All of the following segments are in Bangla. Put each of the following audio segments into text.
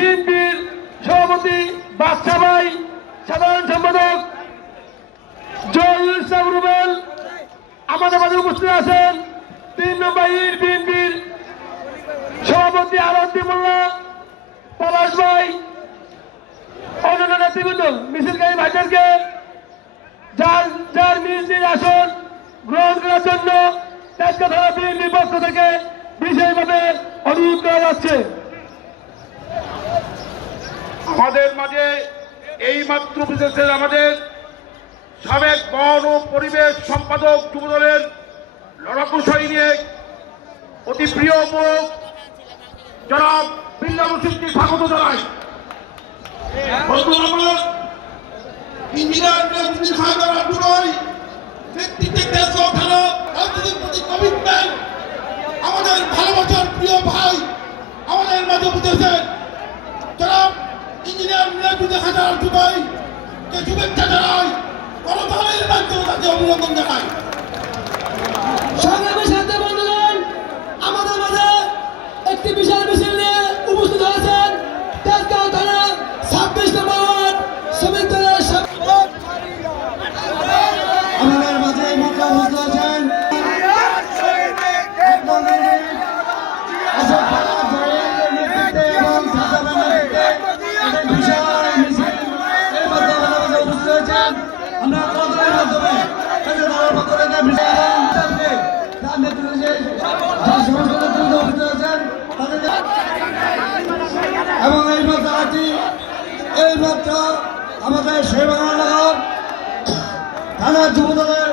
বিএনপির সভাপতি বাদশা ভাই সাধারণ সম্পাদক জয়ুল ইসলাম রুবেল, আমাদের মাঝে উপস্থিত আছেন তিন নম্বর বিএনপির সভাপতি আলন্দি মোল্লা, পলাশ ভাই, অন্যান্য নেতৃবৃন্দ মিছিলকারী ভাইদেরকে যার যার নিজ নিজ আসন গ্রহণ করার জন্য তেজগা থানা বিএনপির পক্ষ থেকে বিশেষভাবে অনুরোধ করা যাচ্ছে। আমাদের মাঝে এই মাত্র বিদেশের আমাদের সাবেক বন ও পরিবেশ সম্পাদক যুবদলের লড়াকু সৈনিক, অতি প্রিয় মুখ জনাব বিল্লা স্বাগত জানাই। বন্ধুরা, আমার ইঞ্জিনিয়ার দেশ প্রতি কমিটমেন্ট আমাদের ভালোবাসার প্রিয় ভাই আমাদের মাঝে বুঝেছেন যারা ইঞ্জিনিয়ার দেখা হাজার যুবাই কে শুভেচ্ছা জানাই করতালের মাধ্যমে তাকে অভিনন্দন জানাই এবং এই আছি এই মাত্র আমাদের শেরবাংলা নগর থানা যুবদলের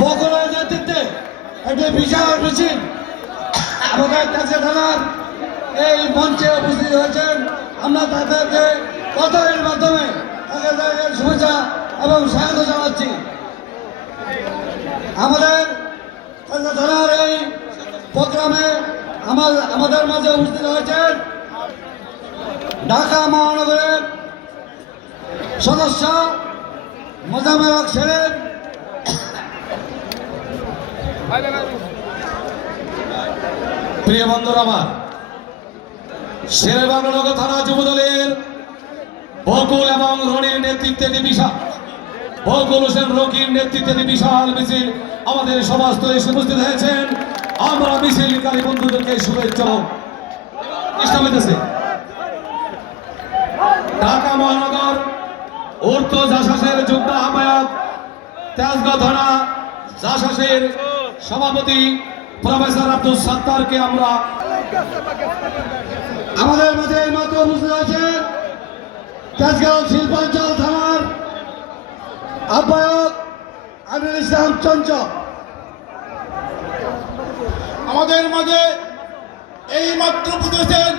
বকলের নেতৃত্বে একটি বিশাল মিছিল আমাদের কাছে থানার এই মঞ্চে উপস্থিত হয়েছেন। আমরা তাদেরকে কথার মাধ্যমে তাদের শুভেচ্ছা এবং স্বাগত জানাচ্ছি। আমাদের থানার এই প্রোগ্রামে আমার আমাদের মাঝে উপস্থিত হয়েছেন ঢাকা মহানগরের সদস্য মোজামের হক সেরেন প্রিয় বন্ধুরা আমার শেরে বাংলানগর থানা যুবদলের বকুল এবং রনির নেতৃত্বে বিশাল, বকুল হোসেন রকির নেতৃত্বে বিশাল মিছিল আমাদের সমাজস্থলে এসে উপস্থিত হয়েছেন। আমরা মিছিলকারী বন্ধুদেরকে শুভেচ্ছা চেষ্টা হইতেছে ঢাকা মহানগর উর্ত জাসাসের যুগ্ম আহ্বায়ক তেজগাঁও থানা জাসাসের সভাপতি প্রফেসর আব্দুল সাত্তারকে আমরা আমাদের মাঝে এই মাত্র উপস্থিত আছেন তেজগাঁও শিল্পাঞ্চল থানার আহ্বায়ক আমির ইসলাম চঞ্চল আমাদের মাঝে এই মাত্র বুঝেছেন